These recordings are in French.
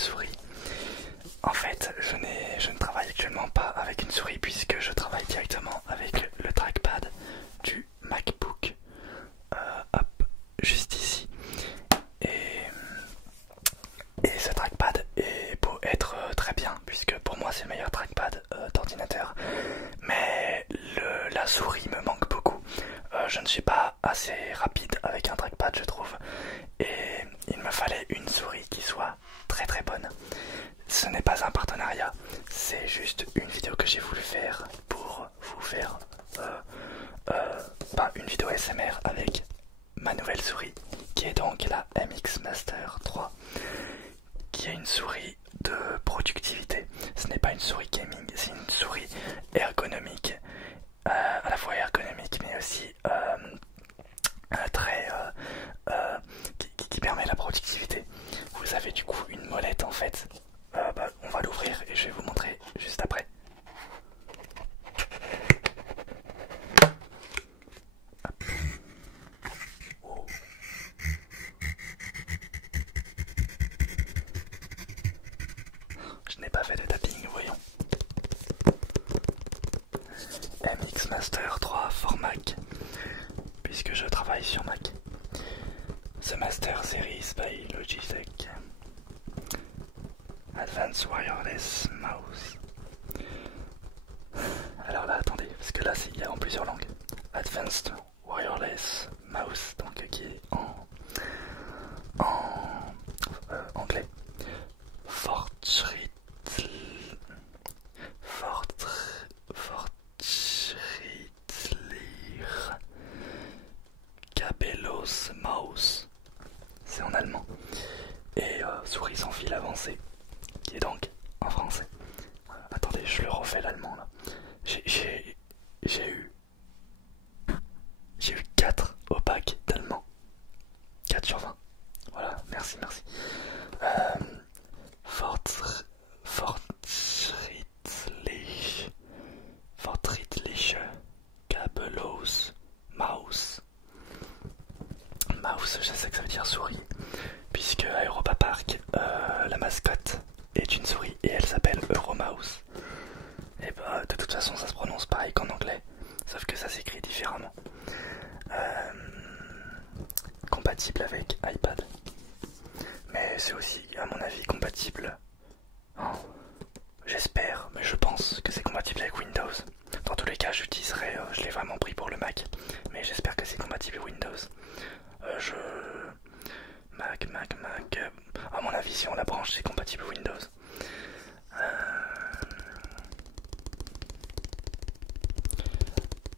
souris. En fait, je ne travaille actuellement pas avec une souris puisque je travaille directement avec le trackpad du MacBook. Hop, juste ici. Et, et ce trackpad est beau être très bien puisque pour moi c'est le meilleur trackpad d'ordinateur. Mais la souris me manque beaucoup. Je ne suis pas assez rapide avec un trackpad, je trouve. Et il me fallait une souris qui soit très très bonne. Ce n'est pas un partenariat, c'est juste une vidéo que j'ai voulu faire pour vous faire une vidéo SMR avec ma nouvelle souris qui est donc la MX Master 3, qui est une souris de productivité. Ce n'est pas une souris gaming, c'est une souris ergonomique, à la fois ergonomique mais aussi très qui permet la productivité. Vous avez du coup une molette en fait. On va l'ouvrir et je vais vous montrer juste après. Oh. Je n'ai pas fait de tapping, voyons. MX Master 3 for Mac, puisque je travaille sur Mac. The Master Series by Logitech. Advanced Wireless Mouse. Alors là, attendez, parce que là, il y a en plusieurs langues. Advanced Wireless Mouse, donc qui est en anglais. Fortschrittlicher Kabellos Maus. C'est en allemand. Et souris sans fil avancé, qui est donc en français. Attendez, je le refais l'allemand là. J'ai eu 4 au bac d'allemand. 4 sur 20. Voilà, merci. Fortschrittliche Kabellos Maus. Mouse, je sais que ça veut dire souris, puisque à Europa Park, la mascotte est une souris et elle s'appelle Euromouse. Et bah, de toute façon, ça se prononce pareil qu'en anglais, sauf que ça s'écrit différemment. Compatible avec iPad, mais c'est aussi, à mon avis, compatible. Oh, j'espère, mais je pense que c'est compatible avec Windows. Dans tous les cas, j'utiliserai, je l'ai vraiment pris pour le Mac, mais j'espère que c'est compatible Windows. Mac. À mon avis, si on la branche, c'est compatible Windows.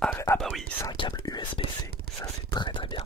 Ah bah oui, c'est un câble USB-C. Ça, c'est très très bien.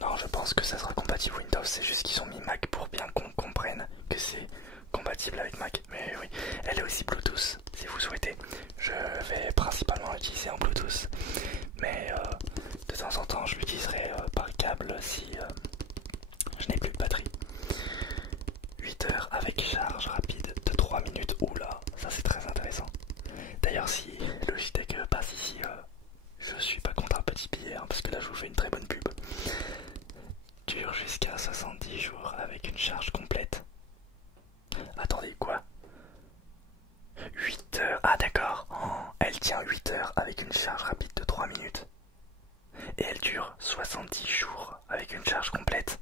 Non, je pense que ça sera compatible Windows. C'est juste qu'ils ont mis Mac pour bien qu'on comprenne que c'est compatible avec Mac. Mais oui, elle est aussi Bluetooth, si vous souhaitez. Je vais principalement l'utiliser en Bluetooth. Mais de temps en temps, je l'utiliserai par câble si je n'ai plus de batterie. 8 heures avec charge rapide de 3 minutes. Oula, ça c'est très intéressant. D'ailleurs, si Logitech passe ici, je suis pas contre un petit billet, hein, parce que là je vous fais une très bonne pub. Dure jusqu'à 70 jours avec une charge complète. Attendez, quoi? 8 heures, ah d'accord. Oh, elle tient 8 heures avec une charge rapide de 3 minutes. Et elle dure 70 jours avec une charge complète.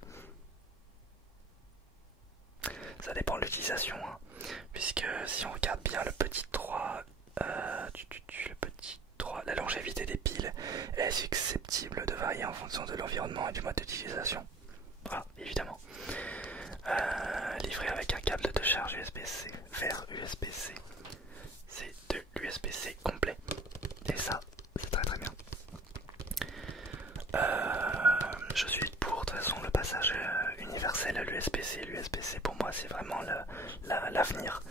Ça dépend de l'utilisation, hein. Puisque si on regarde bien le petit 3, la longévité des piles est susceptible de varier en fonction de l'environnement et du mode d'utilisation. Voilà, évidemment. Livré avec un câble de charge USB-C vers USB-C. C'est de l'USB-C complet. Et ça, c'est très très bien. Je suis pour, de toute façon, le passage universel à l'USB-C. L'USB-C pour moi c'est vraiment l'avenir.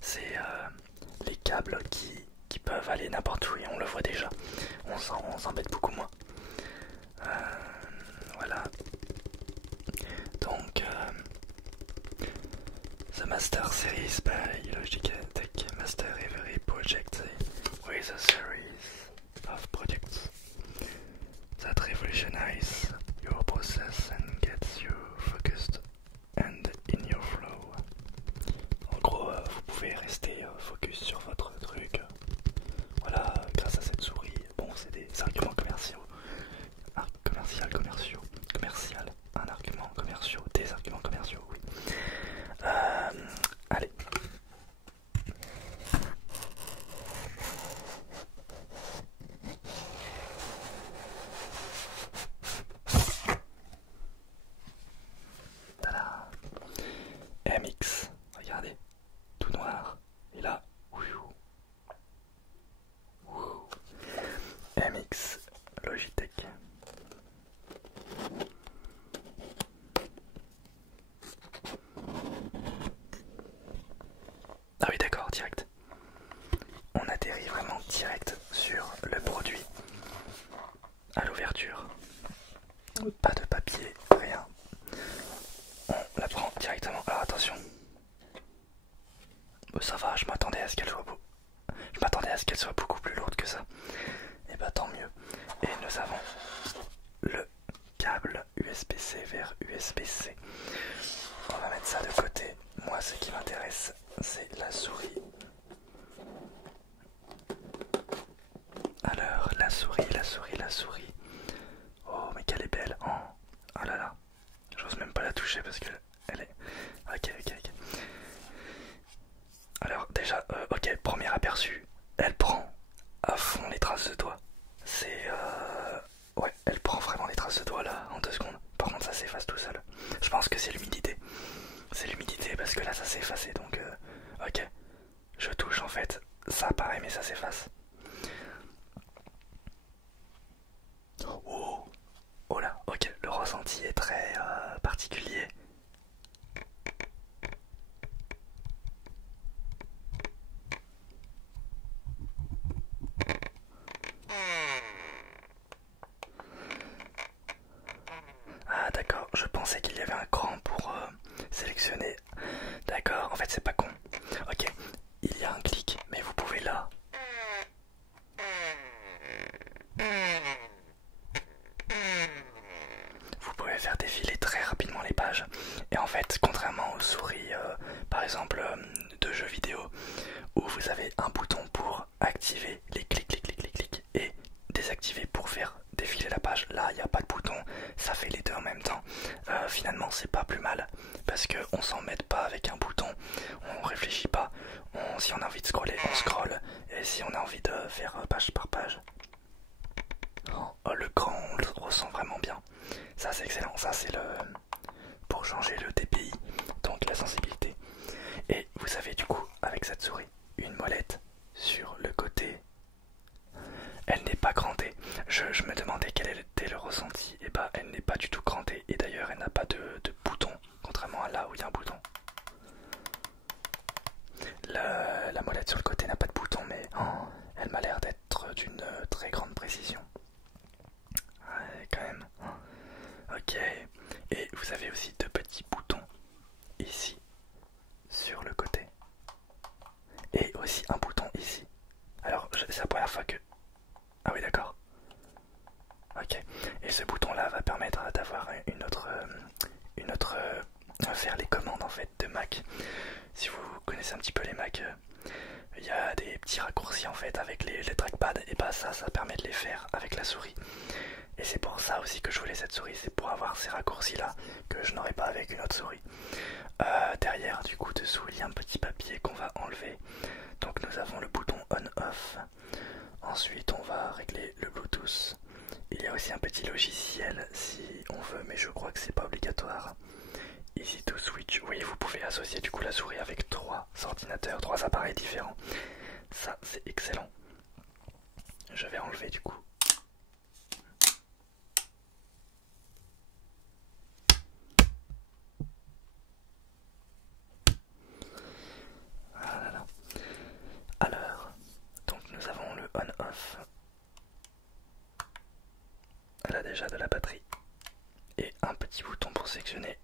C'est les câbles qui peuvent aller n'importe où et on le voit déjà. On s'embête beaucoup moins. Voilà. Donc, The Master Series by Logitech Master Every Project with a series of products that revolutionize your process and gets you focused and in your flow. MX Logitech. Ah oui d'accord, direct. On atterrit vraiment direct sur le produit à l'ouverture. Pas de papier, rien. On la prend directement. Alors attention. Ça va, je m'attendais à ce qu'elle soit beaucoup plus lourde que ça. Et bah tant mieux. Et nous avons le câble USB-C vers USB-C. On va mettre ça de côté. Moi ce qui m'intéresse c'est la souris. Alors la souris. Oh mais qu'elle est belle. Oh là là. J'ose même pas la toucher parce que elle est... Ok. Alors déjà, ok, premier aperçu. Elle prend à fond les traces de doigts. C'est... Ouais, elle prend vraiment les traces de doigts là en 2 secondes. Par contre ça s'efface tout seul. Je pense que c'est l'humidité. C'est l'humidité parce que là ça s'est effacé donc... Ok. Je touche en fait. Ça apparaît mais ça s'efface. Oh là, ok, le ressenti est très particulier. Ah d'accord, je pensais qu'il y avait un cran pour sélectionner. D'accord, en fait c'est pas con. Ok, il y a un clic, mais vous pouvez là. Vous pouvez faire défiler très rapidement les pages. Et en fait, contrairement aux souris, par exemple, de jeux vidéo, où vous avez un bouton pour activer les clics et désactiver pour faire défiler la page. Là, il n'y a pas de bouton, ça fait les deux en même temps. Finalement, c'est pas plus mal parce qu'on s'emmène pas avec un bouton, on réfléchit pas. Si on a envie de scroller, on scrolle, et si on a envie de faire page par page, le cran, on le ressent vraiment bien. Ça, c'est excellent. Ça, c'est le pour changer le DPI, donc la sensibilité. Et vous avez du coup, avec cette souris, une molette sur le côté. Elle n'est pas crantée. Je me demandais quel était le ressenti. Et bah, elle n'est pas du tout crantée. Et d'ailleurs, elle n'a pas de bouton, contrairement à là où il y a un bouton. La molette sur le côté n'a pas de bouton, mais elle m'a l'air d'être d'une très grande précision. Ouais, quand même. Ok. Et vous avez aussi 2 petits boutons ici sur le côté. Et aussi un bouton ici. Alors, c'est la première fois que... Ah oui, d'accord. Ok. Et ce bouton là va permettre d'avoir une autre faire les commandes en fait de Mac. Si vous connaissez un petit peu les Mac, il y a des petits raccourcis en fait avec les trackpads. Et bah ça permet de les faire avec la souris. Et c'est pour ça aussi que je voulais cette souris, c'est pour avoir ces raccourcis là que je n'aurais pas avec une autre souris. Derrière du coup dessous il y a un petit papier qu'on va enlever. Donc nous avons le bouton on-off. Ensuite on va régler le Bluetooth. Il y a aussi un petit logiciel si on veut, mais je crois que c'est pas obligatoire. Easy to switch. Oui, vous pouvez associer du coup la souris avec 3 ordinateurs, 3 appareils différents. Ça c'est excellent. Je vais enlever du coup. Voilà. Alors, donc nous avons le on-off. Elle a déjà de la batterie. Et un petit bouton pour sélectionner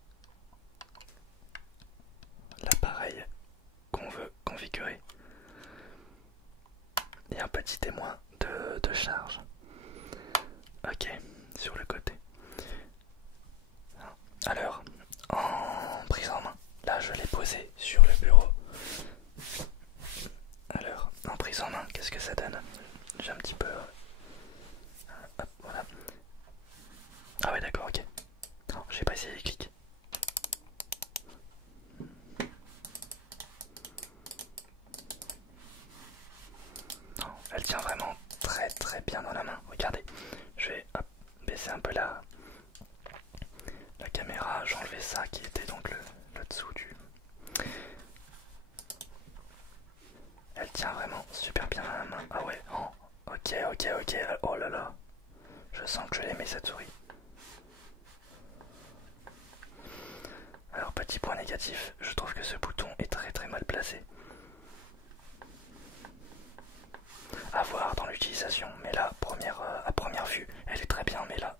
l'appareil qu'on veut configurer. Et un petit témoin de charge. Ok, sur le côté. Alors, en prise en main, là je l'ai posé sur le bureau. Alors, en prise en main, qu'est-ce que ça donne? J'ai un petit peu... Hop, voilà. Ah ouais d'accord, ok. Non, j'ai pas essayé les clics. Non, elle tient vraiment très bien dans la main. Regardez, je vais baisser un peu la caméra. J'ai enlevé ça qui était donc le dessous du... Elle tient vraiment super bien dans la main. Ah ouais, ok. Oh là Je sens que je l'aimais cette souris. Alors petit point négatif, je trouve que ce bouton est très mal placé. À voir dans l'utilisation, mais là, à première vue, elle est très bien, mais là,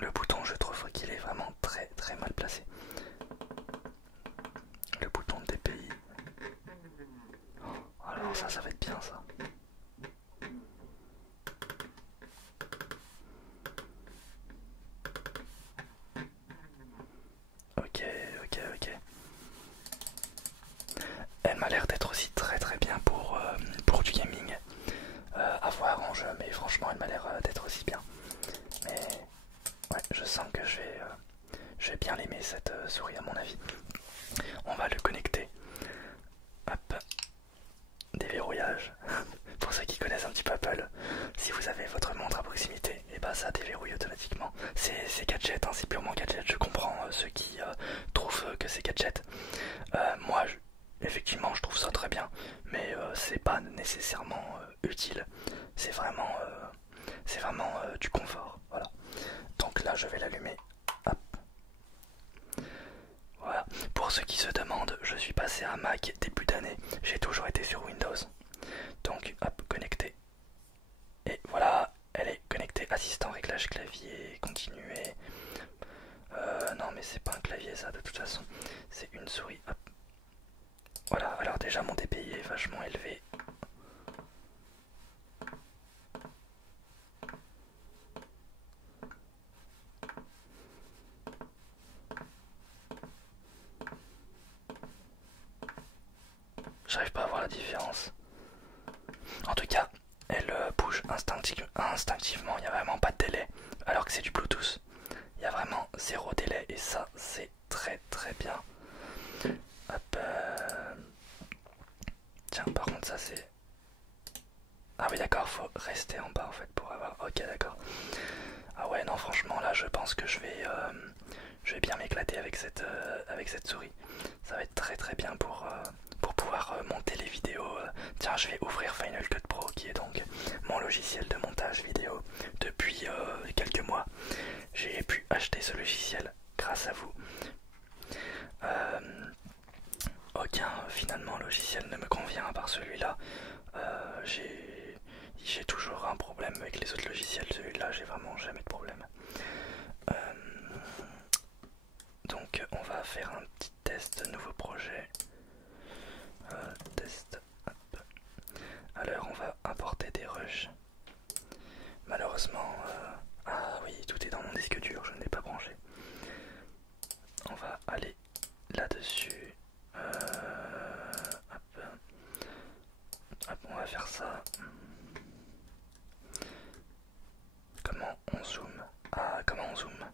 le bouton, je trouve qu'il est vraiment très mal placé. Le bouton de DPI. Oh, alors ça va être bien ça. Ok. Elle m'a l'air d'être aussi très bien pour du gaming. À voir en jeu, mais franchement elle m'a l'air d'être aussi bien. Mais ouais, je sens que je vais bien l'aimer cette souris à mon avis. On va le connecter. Hop. Déverrouillage. Pour ceux qui connaissent un petit peu Apple, si vous avez votre montre à proximité, et bah ça déverrouille automatiquement. C'est gadget, hein, c'est purement gadget. Je comprends ceux qui trouvent que c'est gadget. Moi, effectivement, je trouve ça très bien, mais c'est pas nécessairement utile. C'est vraiment du confort. Voilà. Donc là, je vais l'allumer. Hop. Voilà. Pour ceux qui se demandent, je suis passé à Mac début d'année. J'ai toujours été sur Windows. Donc, hop, connecté. Et voilà, elle est connectée. Assistant, réglage, clavier, continuer. Non, mais c'est pas un clavier ça de toute façon. C'est une souris. Hop. Voilà, alors déjà mon DPI est vachement élevé. J'arrive pas à voir la différence. En tout cas, elle bouge instinctivement, il n'y a vraiment pas de délai. Alors que c'est du Bluetooth, il y a vraiment zéro délai et ça c'est très bien. Hop. Tiens, par contre ça c'est... Ah oui d'accord, faut rester en bas en fait pour avoir... Ok d'accord. Ah ouais non franchement là je pense que je vais bien m'éclater avec cette souris. Ça va être très bien pour pouvoir monter les vidéos. Tiens, je vais ouvrir Final Cut Pro qui est donc mon logiciel de montage vidéo depuis quelques mois. J'ai pu acheter ce logiciel grâce à vous. Aucun finalement logiciel ne me convient à part celui-là. J'ai toujours un problème avec les autres logiciels, celui-là j'ai vraiment jamais de problème. Donc on va faire un petit test, nouveau projet. Test. Hop. Alors on va importer des rushs. Malheureusement, ah oui, tout est dans mon disque dur, je ne l'ai pas branché. On va aller là-dessus. Hop. Hop, on va faire ça. Comment on zoome? Ah, comment on zoome?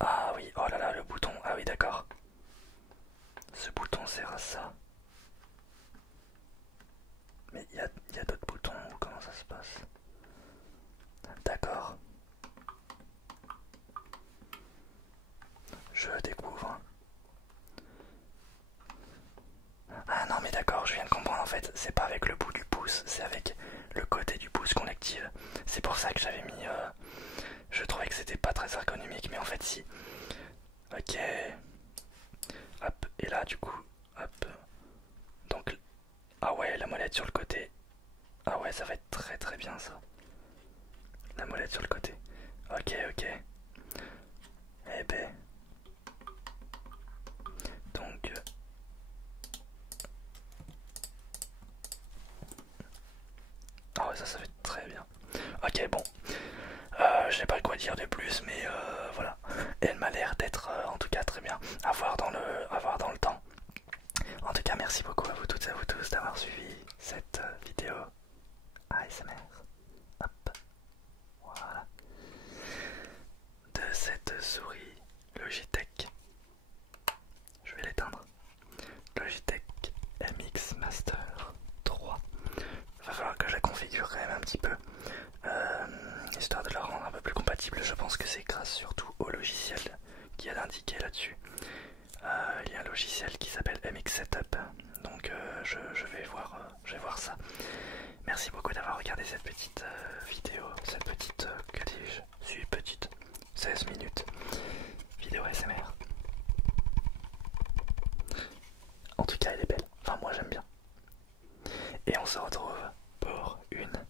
Ah oui, oh là là, le bouton. Ah oui, d'accord. Ce bouton sert à ça. Mais il y a d'autres boutons ou comment ça se passe? D'accord. Je découvre. Ah non mais d'accord, je viens de comprendre en fait. C'est pas avec le bout du pouce, c'est avec le côté du pouce qu'on l'active. C'est pour ça que j'avais mis... Je trouvais que c'était pas très ergonomique, mais en fait si. Ok. Hop, et là du coup, hop. Donc, ah ouais, la molette sur le côté. Ah ouais, ça va être très bien ça. La molette sur le côté. Ok. Eh ben. Donc. Ah ouais, ça va être très bien. Ok, bon. Je sais pas quoi dire de plus, mais voilà. Elle m'a l'air d'être en tout cas très bien. À voir dans le temps. En tout cas, merci beaucoup à vous toutes et à vous tous d'avoir suivi cette vidéo ASMR. Hop. Voilà. De cette souris Logitech. Je vais l'éteindre. Logitech MX Master 3. Va falloir que je la configure quand même un petit peu. Histoire de la rendre un peu plus compatible. Je pense que c'est grâce surtout au logiciel qui est indiqué là-dessus. Il y a un logiciel qui s'appelle MX Setup. Donc je vais voir ça. Merci beaucoup d'avoir regardé cette petite vidéo, cette petite, que dis-je, si petite, 16 minutes, vidéo ASMR. En tout cas, elle est belle. Enfin, moi j'aime bien. Et on se retrouve pour une